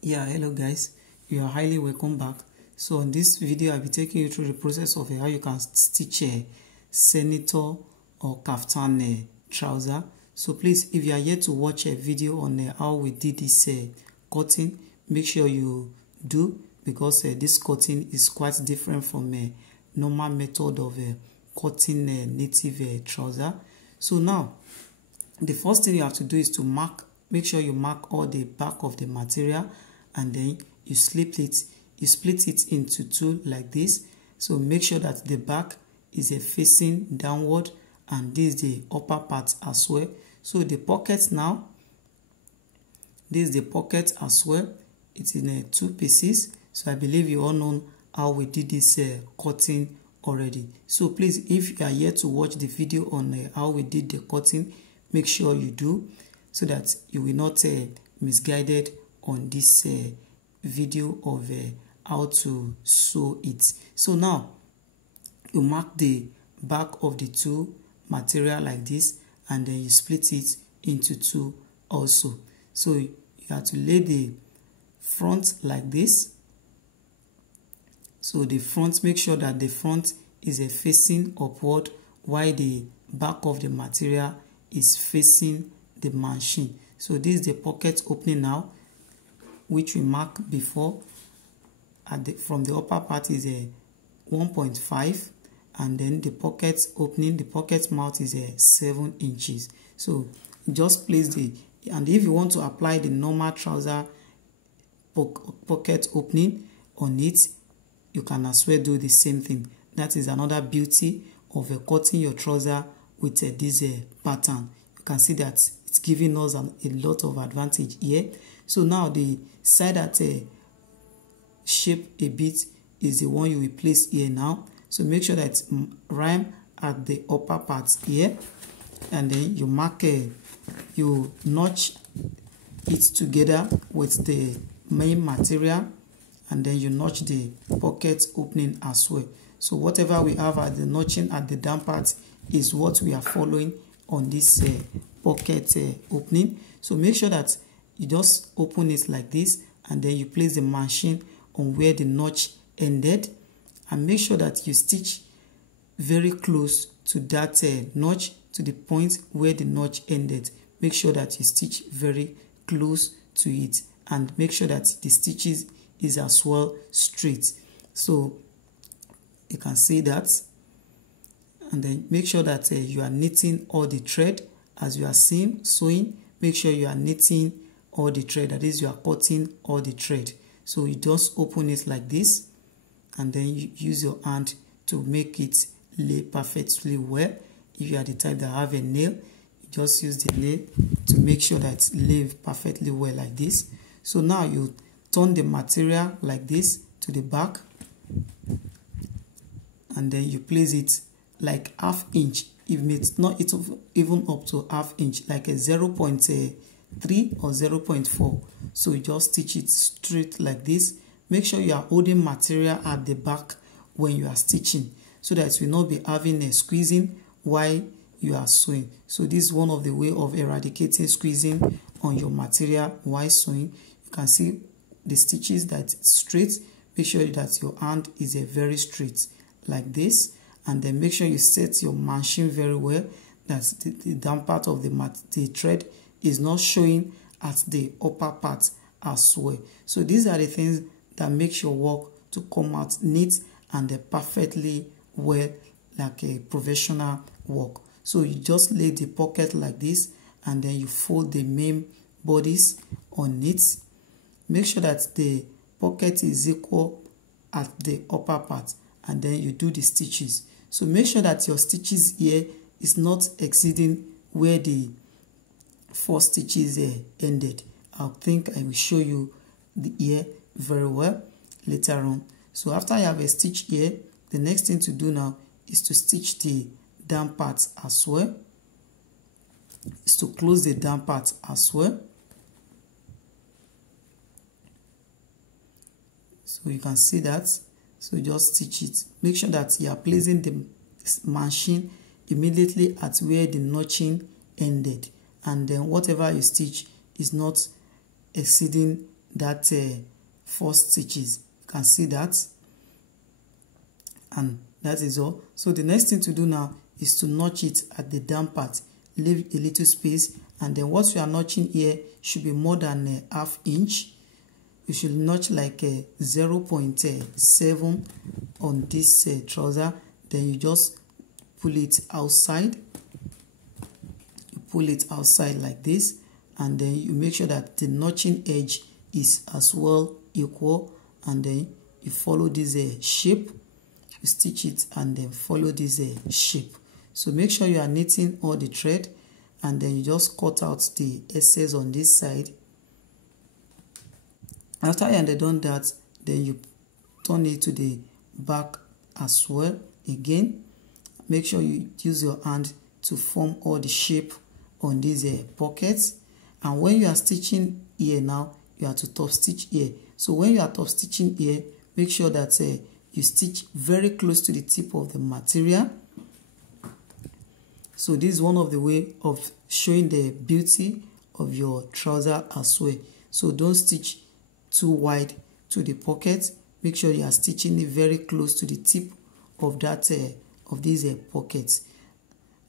Yeah, hello guys, you are highly welcome back. So on this video I'll be taking you through the process of how you can stitch a senator or kaftan trouser. So please, if you are yet to watch a video on how we did this cutting, make sure you do, because this cutting is quite different from a normal method of cutting native trouser. So now the first thing you have to do is to make sure you mark all the back of the material, and then you split it into two like this. So make sure that the back is facing downward, and this is the upper part as well. So the pocket now, this is the pocket as well. It's in two pieces. So I believe you all know how we did this cutting already. So please, if you are yet to watch the video on how we did the cutting, make sure you do, so that you will not misguided on this video of how to sew it. So now you mark the back of the two material like this, and then you split it into two also. So you have to lay the front like this. So the front, make sure that the front is facing upward, while the back of the material is facing the machine. So this is the pocket opening now, which we marked before. From the upper part is 1.5, and then the pocket opening, the pocket mouth is 7 inches. So just place and if you want to apply the normal trouser pocket opening on it, you can as well do the same thing. That is another beauty of cutting your trouser with this pattern. You can see that it's giving us a lot of advantage here. So now the side that shape a bit is the one you will place here now. So make sure that it's rhyme at the upper part here, and then you mark you notch it together with the main material, and then you notch the pocket opening as well. So whatever we have at the notching at the down part is what we are following on this pocket opening. So make sure that you just open it like this, and then you place the machine on where the notch ended, and make sure that you stitch very close to that notch, to the point where the notch ended. Make sure that you stitch very close to it, and make sure that the stitches is as well straight. So you can see that, and then make sure that you are knitting all the thread as you are sewing. Make sure you are knitting all the thread, that is, you are cutting all the thread. So you just open it like this, and then you use your hand to make it lay perfectly well. If you are the type that have a nail, you just use the nail to make sure that it lays perfectly well like this. So now you turn the material like this to the back, and then you place it like ½ inch, if it's not even up to ½ inch, like a 0.3 or 0.4. So you just stitch it straight like this. Make sure you are holding material at the back when you are stitching, so that you will not be having a squeezing while you are sewing. So this is one of the way of eradicating squeezing on your material while sewing. You can see the stitches that it's straight. Make sure that your hand is very straight like this, and then make sure you set your machine very well, that the down part of the thread is not showing at the upper part as well. So these are the things that makes your work to come out neat and perfectly well, like a professional work. So you just lay the pocket like this, and then you fold the main bodies on it. Make sure that the pocket is equal at the upper part, and then you do the stitches. So make sure that your stitches here is not exceeding where the 4 stitches ended. I think I will show you the ear very well later on. So after I have a stitch here, the next thing to do now is to stitch the down part as well. Is to close the down part as well. So you can see that. So just stitch it. Make sure that you are placing the machine immediately at where the notching ended, and then whatever you stitch is not exceeding that 4 stitches. You can see that, and that is all. So the next thing to do now is to notch it at the down part. Leave a little space, and then what you are notching here should be more than a ½ inch. You should notch like a 0.7 on this trouser. Then you just pull it outside. You pull it outside like this, and then you make sure that the notching edge is as well equal, and then you follow this shape. You stitch it and then follow this shape. So make sure you are knitting all the thread, and then you just cut out the excess on this side. After you have done that, then you turn it to the back as well. Again, make sure you use your hand to form all the shape on these pockets. And when you are stitching here now, you have to top stitch here. So when you are top stitching here, make sure that you stitch very close to the tip of the material. So this is one of the way of showing the beauty of your trouser as well. So don't stitch too wide to the pocket. Make sure you are stitching it very close to the tip of that of these pockets.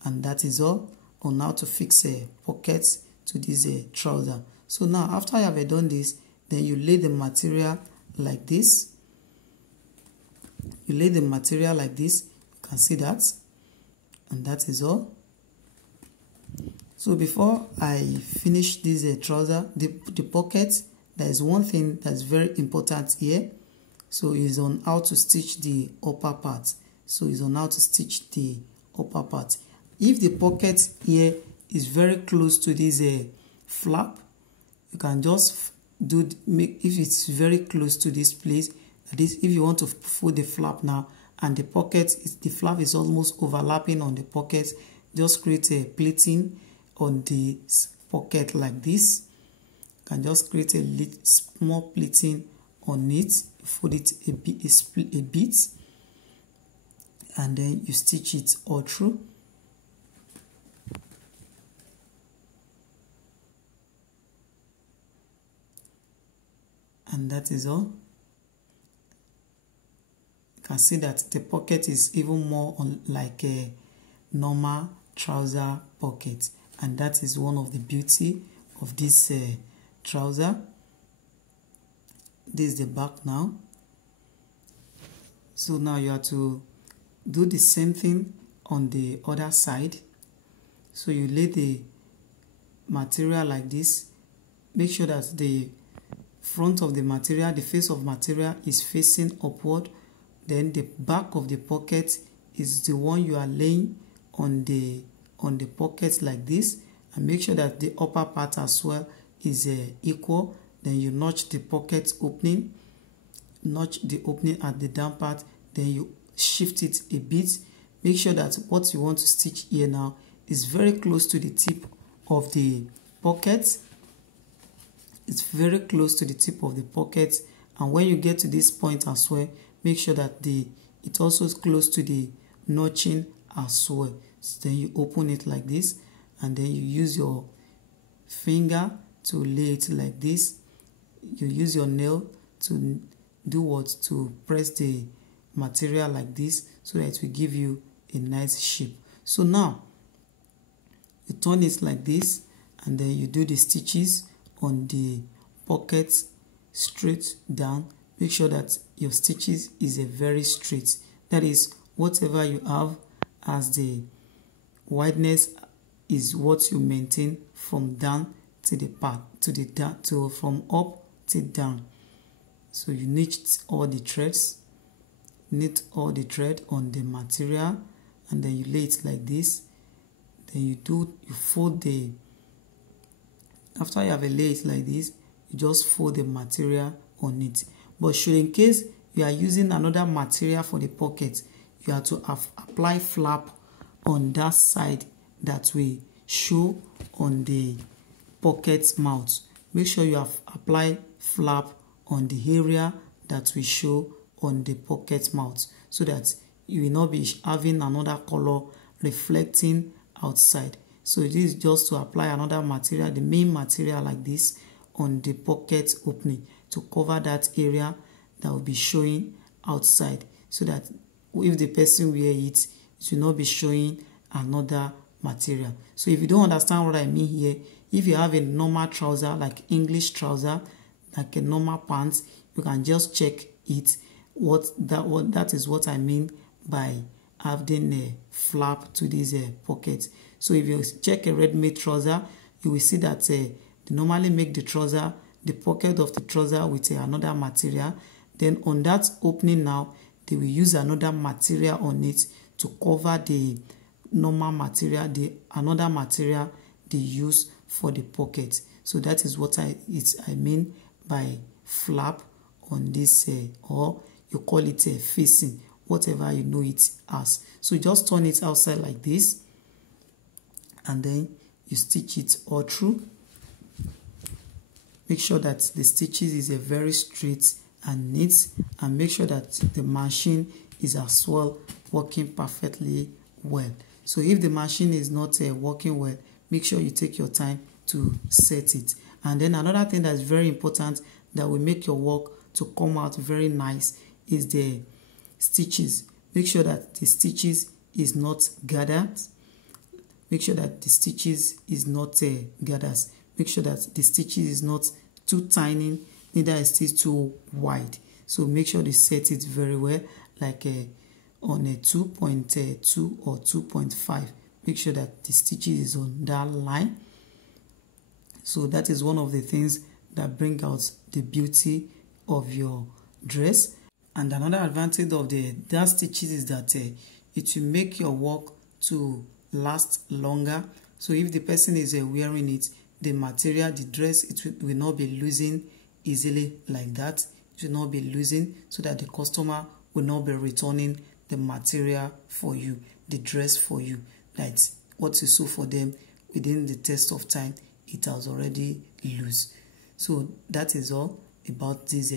And that is all on how to fix pockets to this trouser. So now after you have done this, then you lay the material like this. You lay the material like this. You can see that, and that is all. So before I finish this trouser, the pocket, there is one thing that's very important here. So it's on how to stitch the upper part. So it's on how to stitch the upper part. If the pocket here is very close to this flap, you can just if it's very close to this place, that is, if you want to fold the flap now and the pocket, the flap is almost overlapping on the pocket, just create a pleating on the pocket like this. You can just create a small pleating on it, fold it a bit, and then you stitch it all through. And that is all. You can see that the pocket is even more like a normal trouser pocket, and that is one of the beauty of this trouser. This is the back now. So now you have to do the same thing on the other side. So you lay the material like this. Make sure that the front of the material, the face of material is facing upward. Then the back of the pocket is the one you are laying on the pocket like this, and make sure that the upper part as well is equal. Then you notch the pocket opening, notch the opening at the down part, then you shift it a bit. Make sure that what you want to stitch here now is very close to the tip of the pocket. It's very close to the tip of the pocket, and when you get to this point as well, make sure that it also is close to the notching as well. So then you open it like this, and then you use your finger to lay it like this. You use your nail to do what? To press the material like this, so that it will give you a nice shape. So now you turn it like this, and then you do the stitches on the pocket straight down. Make sure that your stitches is a very straight. That is, whatever you have as the wideness is what you maintain from down to the part from up to down. So you knit all the threads, on the material, and then you lay it like this. Then you fold the, after you have laid it like this, you just fold the material on it. But should in case you are using another material for the pocket, you have to apply flap on that side that will show on the pocket mouth. Make sure you have applied flap on the area that will show on the pocket mouth, so that you will not be having another color reflecting outside. So this is just to apply another material, the main material like this, on the pocket opening. to cover that area that will be showing outside, so that if the person wear it, it will not be showing another material. So if you don't understand what I mean here, if you have a normal trouser, like English trouser, like a normal pants, you can just check it. That is what I mean by having a flap to this pocket. So if you check a ready-made trouser, you will see that they normally make the trouser, the pocket of the trouser with another material. Then on that opening now, they will use another material on it to cover the normal material, another material they use for the pocket. So that is what I mean by flap on this, or you call it a facing, whatever you know it as. So just turn it outside like this, and then you stitch it all through. Make sure that the stitches is a very straight and neat, and make sure that the machine is as well working perfectly well. So if the machine is not working well, make sure you take your time to set it. And then another thing that is very important that will make your work to come out very nice is the stitches. Make sure that the stitches is not gathered. Make sure that the stitches is not gathered. Make sure that the stitches is not too tiny, neither is it too wide. So make sure you set it very well, like on a 2.2 or 2.5. Make sure that the stitches is on that line. So that is one of the things that bring out the beauty of your dress. And another advantage of that stitches is that it will make your work to last longer. So if the person is wearing it, the material, the dress, it will not be losing easily like that. It will not be losing, so that the customer will not be returning the material for you, the dress for you. That's what you sew for them, within the test of time, it has already loose. So that is all about this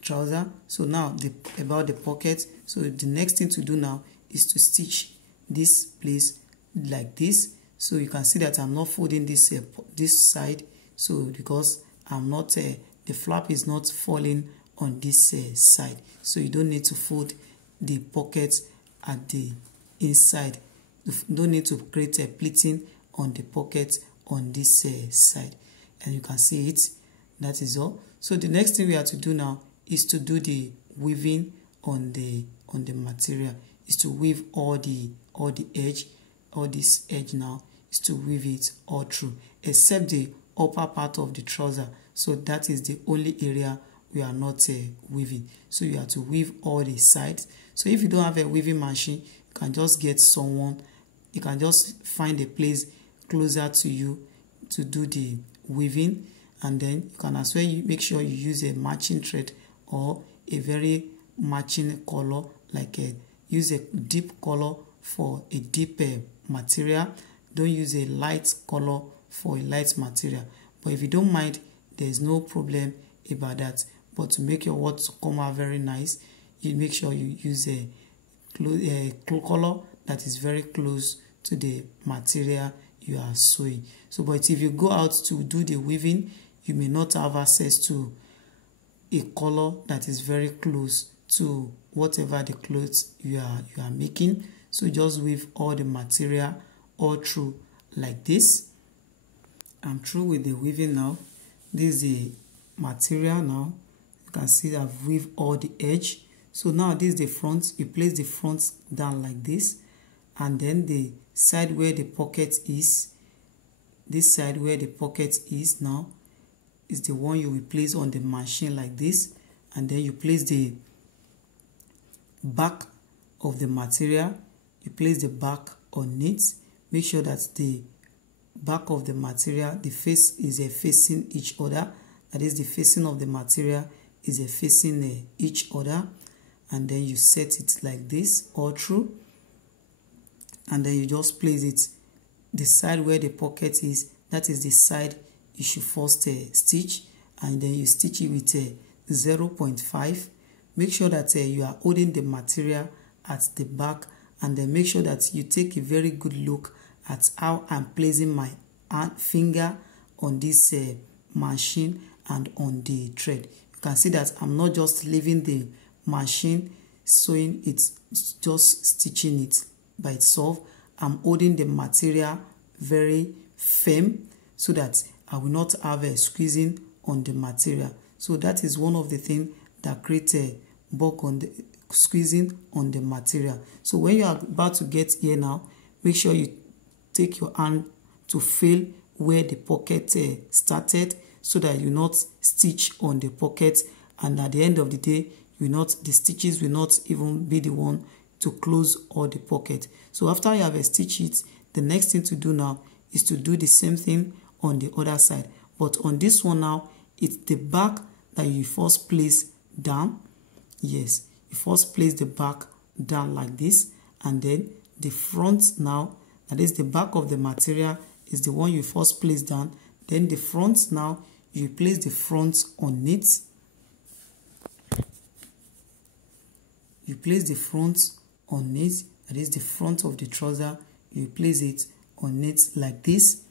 trouser. So now about the pocket. So the next thing to do now is to stitch this place like this. So you can see that I'm not folding this side, so because I'm not the flap is not falling on this side, so you don't need to fold the pocket at the inside. You don't need to create a pleating on the pocket on this side, and you can see it. That is all. So the next thing we have to do now is to do the weaving on the material. Is to weave all the edge, all this edge now is to weave it all through, except the upper part of the trouser. So that is the only area we are not weaving. So you have to weave all the sides. So if you don't have a weaving machine, you can just get someone. You can just find a place closer to you to do the weaving, and then you can as well make sure you use a matching thread or a very matching color, like use a deep color for a deep material. Don't use a light color for a light material. But if you don't mind, there is no problem about that. But to make your work come out very nice, you make sure you use a color that is very close to the material you are sewing. So, but if you go out to do the weaving, you may not have access to a color that is very close to whatever the clothes you are making. So just weave all the material all through like this. I'm through with the weaving now. This is the material now. You can see I've weaved all the edge. So now this is the front. You place the front down like this, and then the side where the pocket is, this side where the pocket is now is the one you will place on the machine like this, and then you place the back of the material. You place the back on it. Make sure that the back of the material, the face is facing each other. That is, the facing of the material is facing each other, and then you set it like this all through, and then you just place it. The side where the pocket is, that is the side you should first stitch, and then you stitch it with 0.5. Make sure that you are holding the material at the back, and then make sure that you take a very good look at how I'm placing my finger on this machine and on the thread. You can see that I'm not just leaving the machine sewing, it's just stitching it by itself. I'm holding the material very firm so that I will not have a squeezing on the material. So that is one of the things that create a bulk on the squeezing on the material. So when you are about to get here now, make sure you take your hand to feel where the pocket started, so that you not stitch on the pocket, and at the end of the day the stitches will not even be the one to close all the pocket. So after you have stitched it, the next thing to do now is to do the same thing on the other side. But on this one now, it's the back that you first place down. Yes, you first place the back down like this, and then the front now, that is the back of the material, is the one you first place down. Then the front now, you place the front on it. You place the front on it, that is the front of the trouser. You place it on it like this.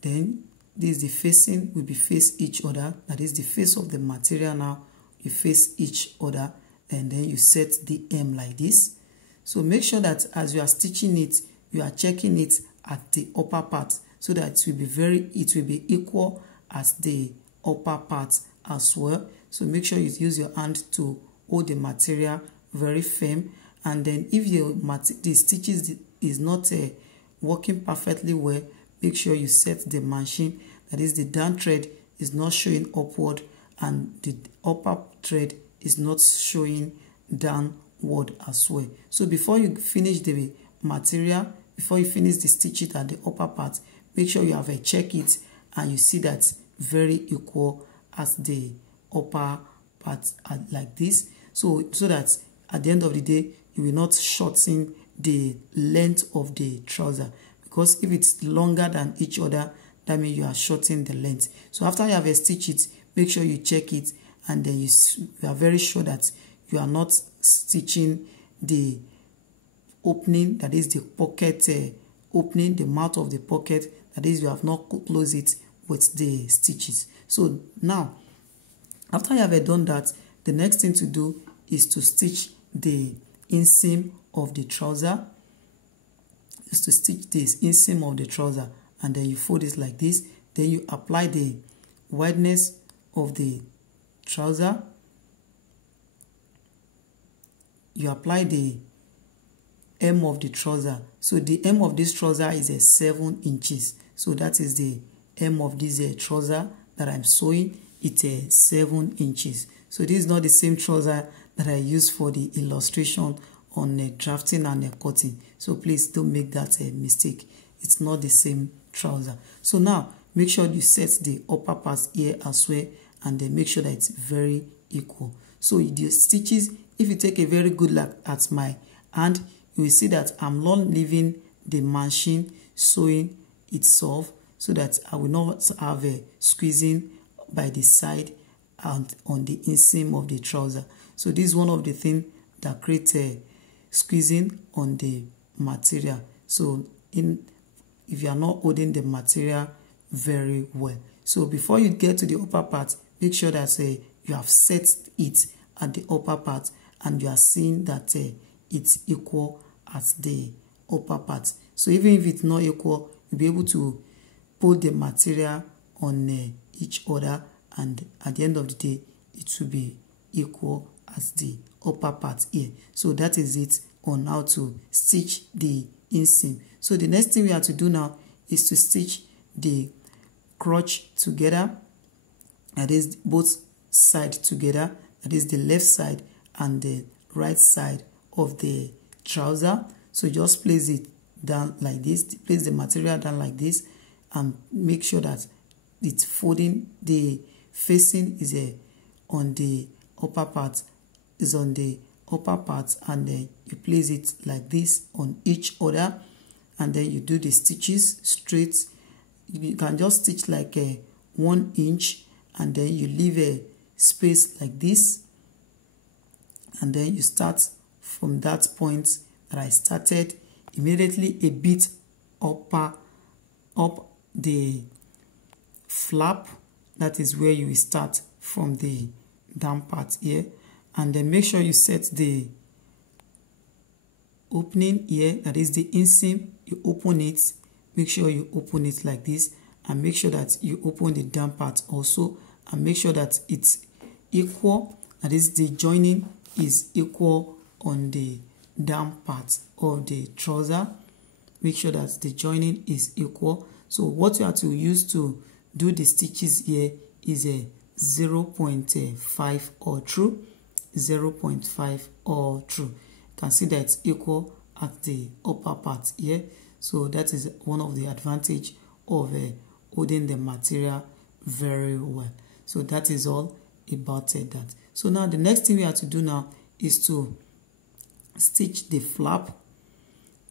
Then this is the facing, will be face each other, that is the face of the material now. You face each other, and then you set the hem like this. So make sure that as you are stitching it, you are checking it at the upper part, so that it will be equal as the upper part as well. So make sure you use your hand to hold the material very firm, and then if the stitches is not working perfectly well, make sure you set the machine, that is the down thread is not showing upward and the upper thread is not showing downward as well. So before you finish the material, before you finish the stitches at the upper part, make sure you have check it and you see that very equal as the upper part like this. So that at the end of the day, you will not shorten the length of the trouser, because if it's longer than each other, that means you are shortening the length. So after you have stitched it, make sure you check it, and then you are very sure that you are not stitching the opening, that is the pocket opening, the mouth of the pocket, that is you have not closed it with the stitches. So now, after you have done that, the next thing to do is to stitch the inseam of the trouser. Is to stitch this inseam of the trouser, and then you fold it like this. Then you apply the wideness of the trouser. You apply the hem of the trouser. So the hem of this trouser is 7 inches. So that is the hem of this trouser that I'm sewing. It's 7 inches. So this is not the same trouser that I use for the illustration on drafting and cutting. So please don't make that mistake. It's not the same trouser. So now make sure you set the upper part here as well, and then make sure that it's very equal. So the stitches, if you take a very good look at my hand, you will see that I'm not leaving the machine sewing itself, so that I will not have a squeezing by the side and on the inseam of the trouser. So this is one of the things that creates a squeezing on the material. So if you are not holding the material very well. So before you get to the upper part, make sure that you have set it at the upper part, and you are seeing that it's equal at the upper part. So even if it's not equal, you'll be able to put the material on each other, and at the end of the day, it will be equal as the upper part here. So that is it on how to stitch the inseam. So the next thing we have to do now is to stitch the crotch together, that is both sides together, that is the left side and the right side of the trouser. So just place it down like this, place the material down like this, and make sure that it's folding, the facing is on the upper part, and then you place it like this on each other, and then you do the stitches straight. You can just stitch like 1 inch, and then you leave a space like this, and then you start from that point that I started, immediately a bit up the flap. That is where you will start from the down part here, and then make sure you set the opening here, that is the inseam. You open it, make sure you open it like this, and make sure that you open the down part also, and make sure that it's equal, that is the joining is equal on the down part of the trouser. Make sure that the joining is equal. So what you have to use to do the stitches here is a 0.5 all through, 0.5 all through. You can see that it's equal at the upper part here. So that is one of the advantage of holding the material very well. So that is all about that. So now the next thing we have to do now is to stitch the flap.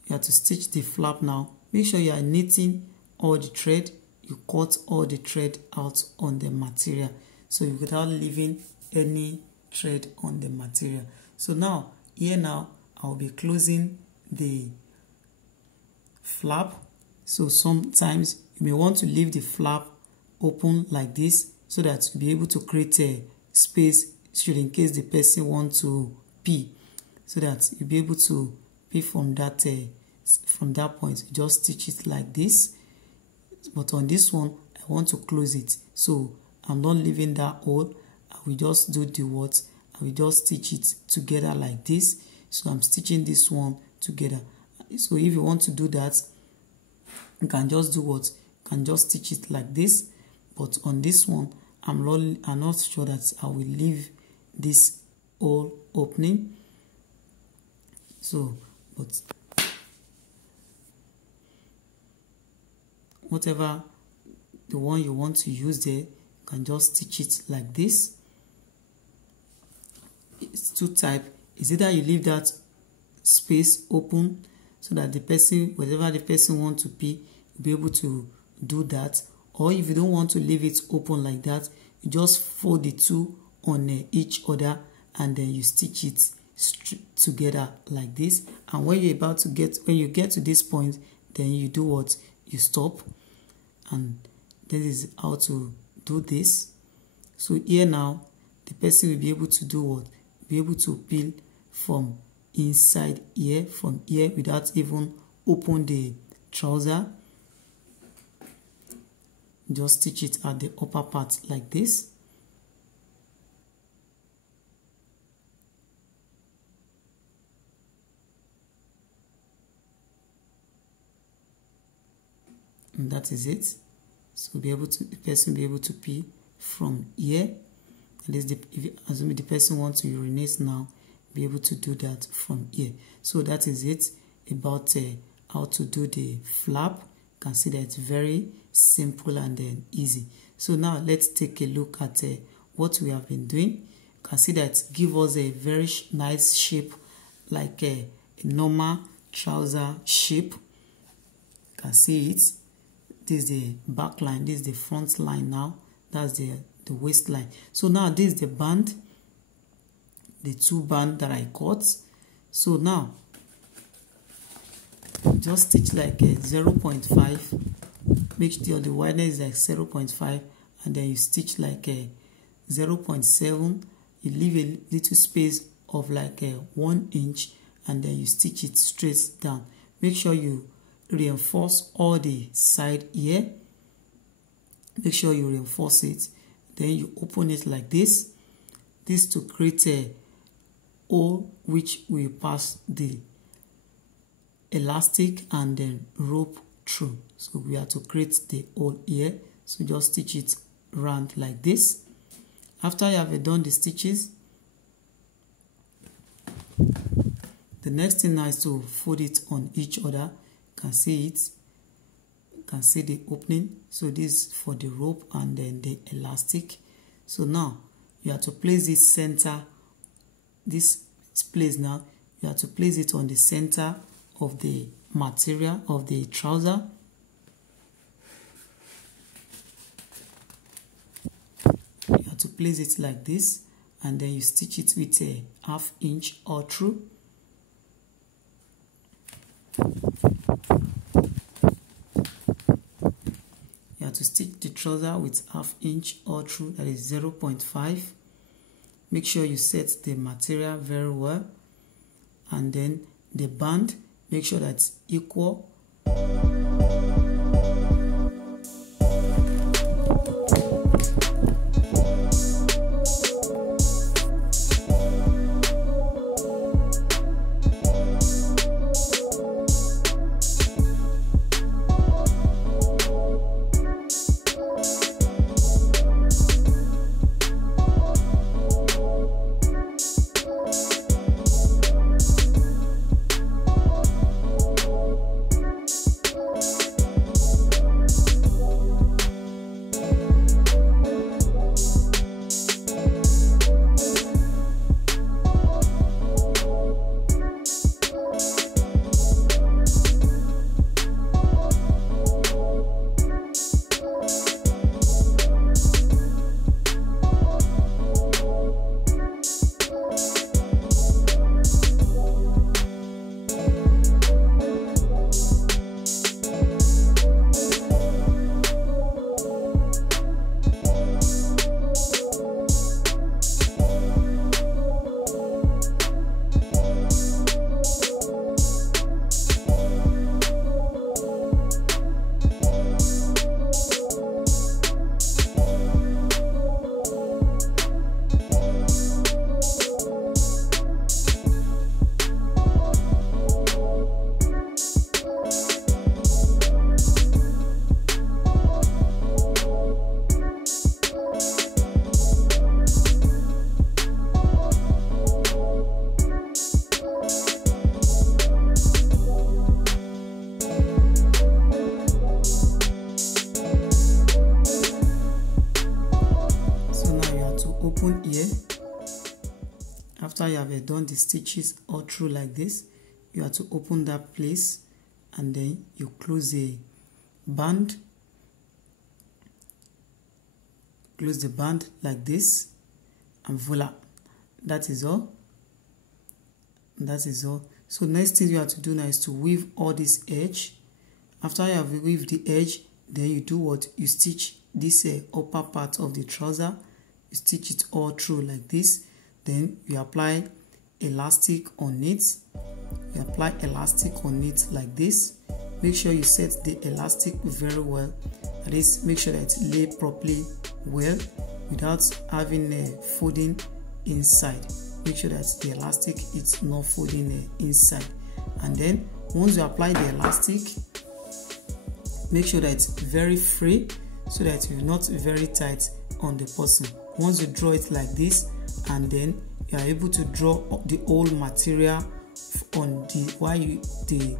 You have to stitch the flap now. Make sure you are knitting all the thread. You cut all the thread out on the material, so without leaving any thread on the material. So now here now I'll be closing the flap. So sometimes you may want to leave the flap open like this, so that you'll be able to create a space should in case the person wants to pee, so that you'll be able to pee from that point. You just stitch it like this. But on this one I want to close it, so I'm not leaving that hole. I will just do the what, I will just stitch it together like this. So I'm stitching this one together. So if you want to do that, you can just do what, you can just stitch it like this. But on this one I'm not sure that I will leave this hole opening. So but whatever the one you want to use there, you can just stitch it like this. It's two types. Is either you leave that space open so that the person, whatever the person wants to pee, will be able to do that. Or if you don't want to leave it open like that, you just fold the two on each other, and then you stitch it together like this. And when you get to this point, then you do what, you stop. And this is how to do this. So here now the person will be able to do what, be able to peel from inside here, from here, without even open the trouser. Just stitch it at the upper part like this. And that is it. So the person will be able to pee from here. At least assuming the person wants to urinate now, be able to do that from here. So that is it about how to do the flap. You can see that it's very simple and easy. So now let's take a look at what we have been doing. You can see that give us a very nice shape, like a normal trouser shape. You can see it. This is the back line, this is the front line now, that's the waistline. So now this is the band, the two band that I cut. So now just stitch like a 0.5, make sure the wideness is like 0.5, and then you stitch like a 0.7. You leave a little space of like a 1 inch, and then you stitch it straight down. Make sure you reinforce all the side here. Make sure you reinforce it. Then you open it like this. This to create a hole which will pass the elastic and then rope through. So we have to create the hole here. So just stitch it round like this. After you have done the stitches, the next thing now is to fold it on each other. Can see it, you can see the opening. So this is for the rope and then the elastic. So now you have to place this center, this place now, you have to place it on the center of the material of the trouser. You have to place it like this, and then you stitch it with a 1/2 inch or through. You have to stitch the trouser with 1/2 inch all through, that is 0.5. Make sure you set the material very well, and then the band, make sure that's equal. Open here. After you have done the stitches all through like this, you have to open that place, and then you close the band. Close the band like this, and voila, that is all. That is all. So next thing you have to do now is to weave all this edge. After you have weaved the edge, then you do what? You stitch this upper part of the trouser. You stitch it all through like this. Then you apply elastic on it. You apply elastic on it like this. Make sure you set the elastic very well. That is, make sure that it lay properly well without having a folding inside. Make sure that the elastic is not folding inside. And then once you apply the elastic, make sure that it's very free so that it's not very tight on the person. Once you draw it like this, and then you are able to draw the whole material on the while the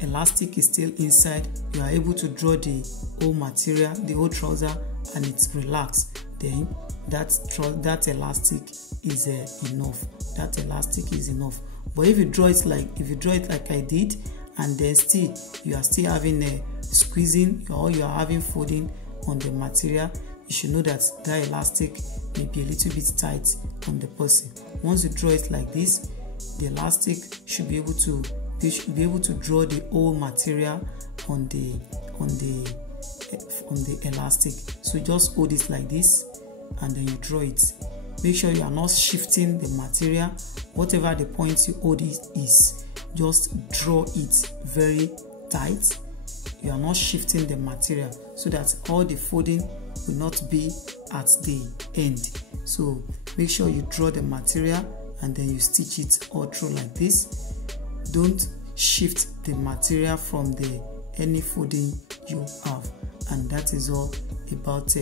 elastic is still inside, you are able to draw the whole material, the whole trouser, and it's relaxed. Then that elastic is enough. That elastic is enough. But if you draw it like I did, and then still you are still having a squeezing, or you are having folding on the material, you should know that that elastic may be a little bit tight on the person. Once you draw it like this, the elastic should be able to draw the whole material on the elastic. So just hold it like this, and then you draw it. Make sure you are not shifting the material. Whatever the point you hold it is, just draw it very tight. You are not shifting the material so that all the folding will not be at the end. So make sure you draw the material, and then you stitch it all through like this. Don't shift the material from any folding you have. And that is all about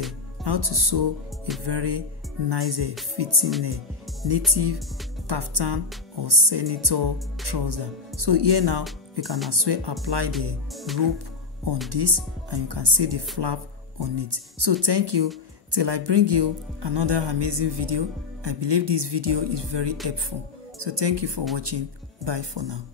how to sew a very nice fitting native kaftan or senator trouser. So here now you can as well apply the rope on this, and you can see the flap on it. So thank you till I bring you another amazing video. I believe this video is very helpful. So thank you for watching. Bye for now.